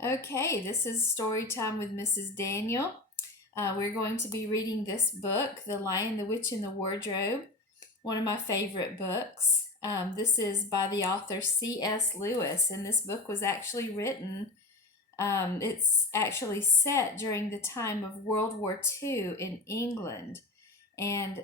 Okay, this is Storytime with Mrs. Daniel. We're going to be reading this book, The Lion, the Witch, and the Wardrobe, one of my favorite books. This is by the author C.S. Lewis, and this book was actually written. It's actually set during the time of World War II in England, and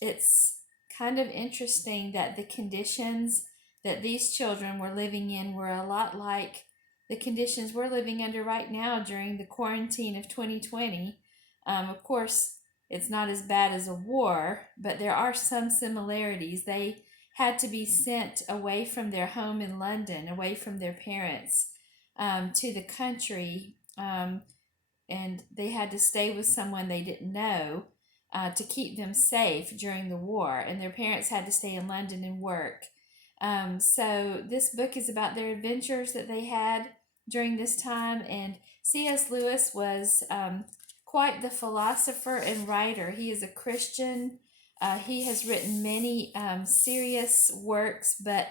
it's kind of interesting that the conditions that these children were living in were a lot like the conditions we're living under right now during the quarantine of 2020. Of course, it's not as bad as a war, but there are some similarities. They had to be sent away from their home in London, away from their parents, to the country, and they had to stay with someone they didn't know to keep them safe during the war. And their parents had to stay in London and work. So this book is about their adventures that they had during this time. And C.S. Lewis was quite the philosopher and writer. He is a Christian. He has written many serious works, but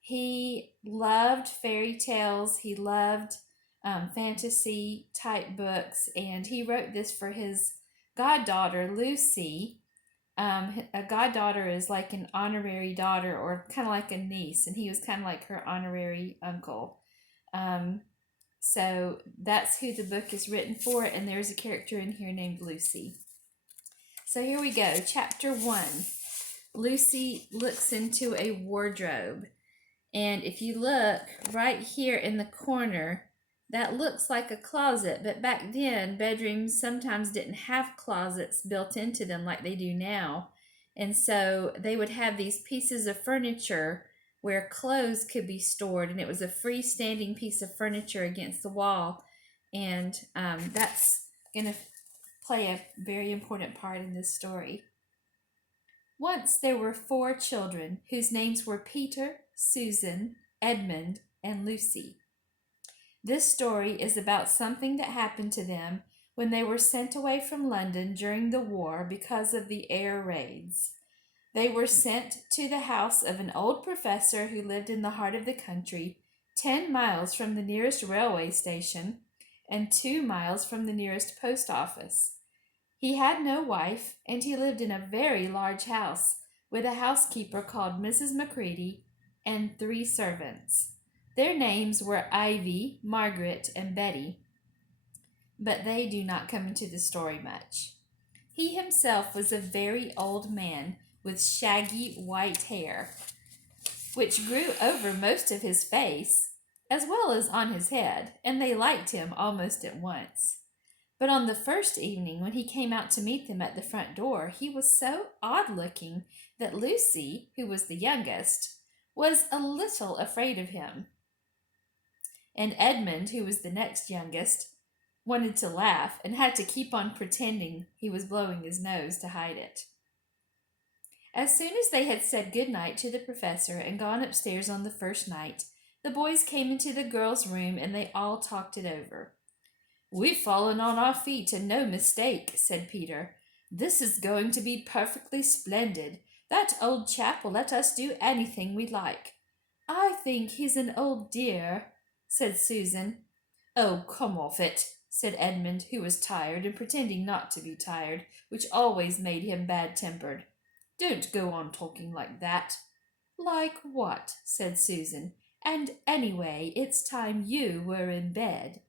he loved fairy tales. He loved fantasy type books, and he wrote this for his goddaughter, Lucy. A goddaughter is like an honorary daughter or kind of like a niece, and he was kind of like her honorary uncle. Um, so that's who the book is written for, and there's a character in here named Lucy. So here we go. Chapter 1. Lucy looks into a wardrobe. And if you look right here in the corner, that looks like a closet, but back then bedrooms sometimes didn't have closets built into them like they do now. And so they would have these pieces of furniture where clothes could be stored, and it was a freestanding piece of furniture against the wall. And that's going to play a very important part in this story. Once there were 4 children whose names were Peter, Susan, Edmund, and Lucy. This story is about something that happened to them when they were sent away from London during the war because of the air raids. They were sent to the house of an old professor who lived in the heart of the country, 10 miles from the nearest railway station and 2 miles from the nearest post office. He had no wife, and he lived in a very large house with a housekeeper called Mrs. Macready and 3 servants. Their names were Ivy, Margaret, and Betty, but they do not come into the story much. He himself was a very old man with shaggy white hair, which grew over most of his face, as well as on his head, and they liked him almost at once. But on the first evening, when he came out to meet them at the front door, he was so odd-looking that Lucy, who was the youngest, was a little afraid of him. And Edmund, who was the next youngest, wanted to laugh and had to keep on pretending he was blowing his nose to hide it. As soon as they had said good night to the professor and gone upstairs on the first night, the boys came into the girls' room and they all talked it over. "We've fallen on our feet and no mistake," said Peter. "This is going to be perfectly splendid. That old chap will let us do anything we like." "I think he's an old dear," said Susan. "Oh, come off it," said Edmund, who was tired and pretending not to be tired, which always made him bad-tempered. "Don't go on talking like that." "Like what?" said Susan. "And anyway, it's time you were in bed."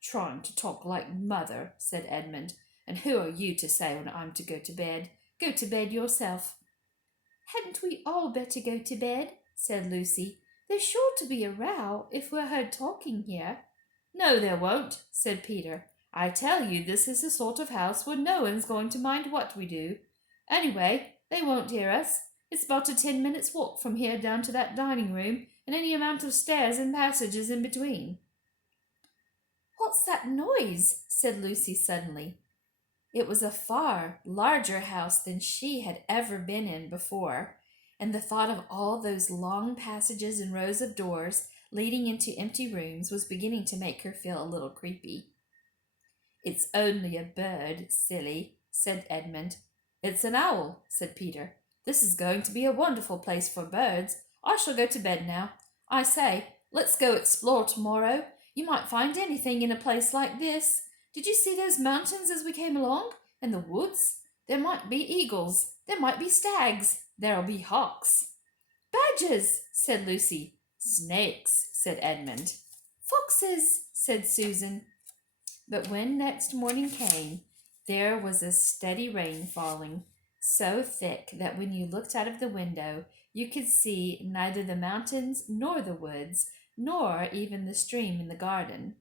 "Trying to talk like mother," said Edmund. "And who are you to say when I'm to go to bed? Go to bed yourself." "Hadn't we all better go to bed?" said Lucy. "There's sure to be a row if we're heard talking here." "No, there won't," said Peter. "I tell you this is the sort of house where no one's going to mind what we do. Anyway, they won't hear us. It's about a 10 minutes walk from here down to that dining room, and any amount of stairs and passages in between." "What's that noise?" said Lucy suddenly. It was a far larger house than she had ever been in before, and the thought of all those long passages and rows of doors leading into empty rooms was beginning to make her feel a little creepy. "It's only a bird, silly," said Edmund. "It's an owl," said Peter. "This is going to be a wonderful place for birds. I shall go to bed now. I say, let's go explore tomorrow. You might find anything in a place like this. Did you see those mountains as we came along? And the woods? There might be eagles. There might be stags. There'll be hawks. Badgers, said Lucy. Snakes, said Edmund. Foxes, said Susan. But when next morning came, there was a steady rain falling, so thick that when you looked out of the window, you could see neither the mountains nor the woods, nor even the stream in the garden.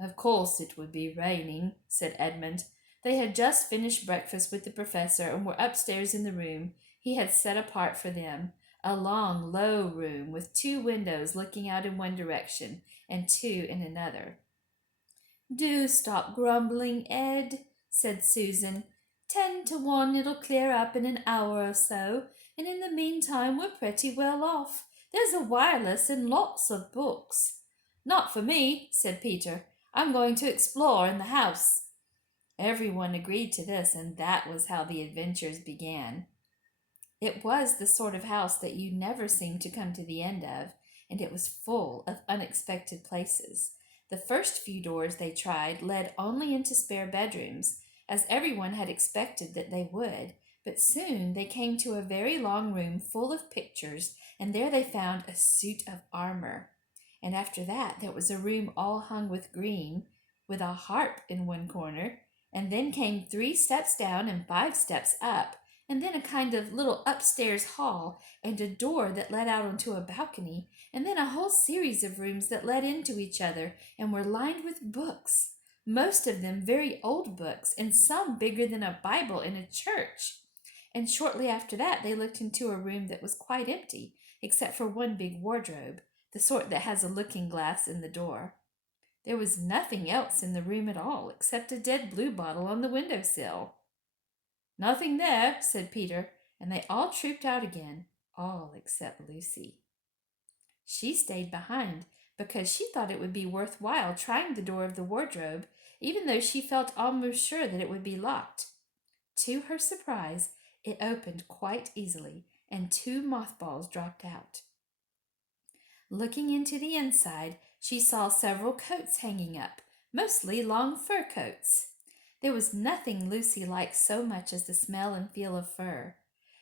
Of course it would be raining, said Edmund. They had just finished breakfast with the professor and were upstairs in the room he had set apart for them, a long, low room with 2 windows looking out in one direction and 2 in another. Do stop grumbling, Ed, said Susan. 10 to 1 it'll clear up in an hour or so, and in the meantime we're pretty well off. There's a wireless and lots of books. Not for me, said Peter. I'm going to explore in the house. Everyone agreed to this, and that was how the adventures began. It was the sort of house that you never seemed to come to the end of, and it was full of unexpected places. The first few doors they tried led only into spare bedrooms, as everyone had expected that they would, but soon they came to a very long room full of pictures, and there they found a suit of armor. And after that there was a room all hung with green, with a harp in one corner, and then came 3 steps down and 5 steps up, and then a kind of little upstairs hall, and a door that led out onto a balcony, and then a whole series of rooms that led into each other and were lined with books, most of them very old books, and some bigger than a Bible in a church. And shortly after that they looked into a room that was quite empty, except for one big wardrobe, the sort that has a looking-glass in the door. There was nothing else in the room at all, except a dead blue bottle on the window-sill. Nothing there, said Peter, and they all trooped out again, all except Lucy. She stayed behind because she thought it would be worthwhile trying the door of the wardrobe, even though she felt almost sure that it would be locked. To her surprise, it opened quite easily, and 2 mothballs dropped out. Looking into the inside, she saw several coats hanging up, mostly long fur coats. There was nothing Lucy liked so much as the smell and feel of fur.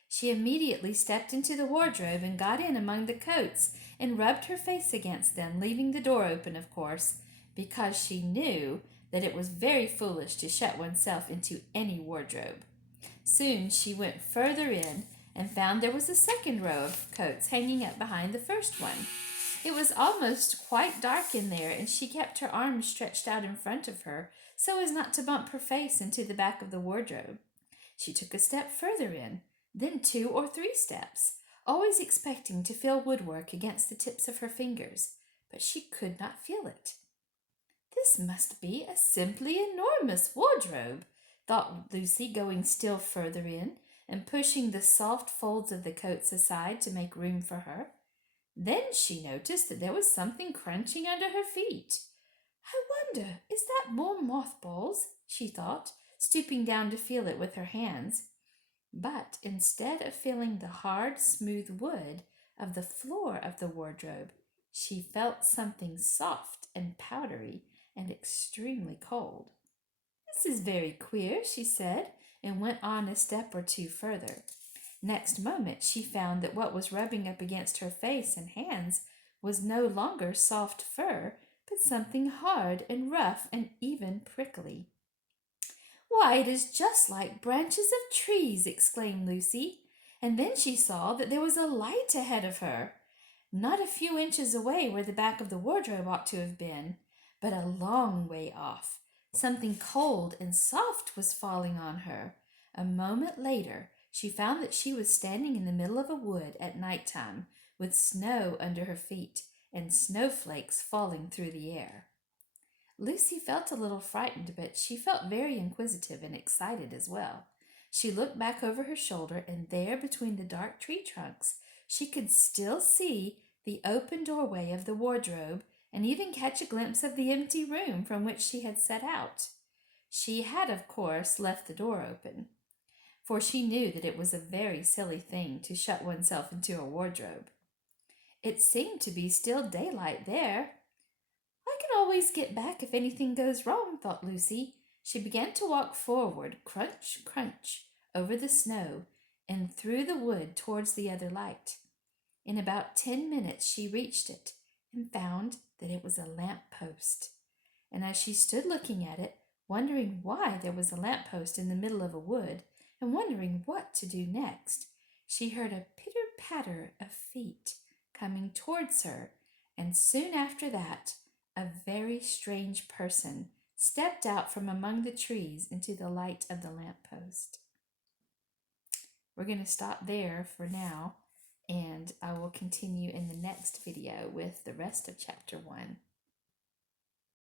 She immediately stepped into the wardrobe and got in among the coats and rubbed her face against them, leaving the door open, of course, because she knew that it was very foolish to shut oneself into any wardrobe. Soon she went further in and found there was a second row of coats hanging up behind the first one. It was almost quite dark in there, and she kept her arms stretched out in front of her so as not to bump her face into the back of the wardrobe. She took a step further in, then 2 or 3 steps, always expecting to feel woodwork against the tips of her fingers, but she could not feel it. This must be a simply enormous wardrobe, thought Lucy, going still further in and pushing the soft folds of the coats aside to make room for her. Then she noticed that there was something crunching under her feet. I wonder, is that more mothballs? She thought, stooping down to feel it with her hands. But instead of feeling the hard, smooth wood of the floor of the wardrobe, she felt something soft and powdery and extremely cold. This is very queer, she said, and went on a step or 2 further. Next moment she found that what was rubbing up against her face and hands was no longer soft fur, but something hard and rough and even prickly. Why, it is just like branches of trees, exclaimed Lucy, and then she saw that there was a light ahead of her, not a few inches away where the back of the wardrobe ought to have been, but a long way off. Something cold and soft was falling on her. A moment later, she found that she was standing in the middle of a wood at night time, with snow under her feet and snowflakes falling through the air. Lucy felt a little frightened, but she felt very inquisitive and excited as well. She looked back over her shoulder, and there, between the dark tree trunks, she could still see the open doorway of the wardrobe and even catch a glimpse of the empty room from which she had set out. She had, of course, left the door open, for she knew that it was a very silly thing to shut oneself into a wardrobe. It seemed to be still daylight there. I can always get back if anything goes wrong, thought Lucy. She began to walk forward, crunch, crunch, over the snow and through the wood towards the other light. In about 10 minutes she reached it and found that it was a lamp post. And as she stood looking at it, wondering why there was a lamp post in the middle of a wood, and wondering what to do next, she heard a pitter-patter of feet coming towards her, and soon after that, a very strange person stepped out from among the trees into the light of the lamp post. We're going to stop there for now, and I will continue in the next video with the rest of chapter 1.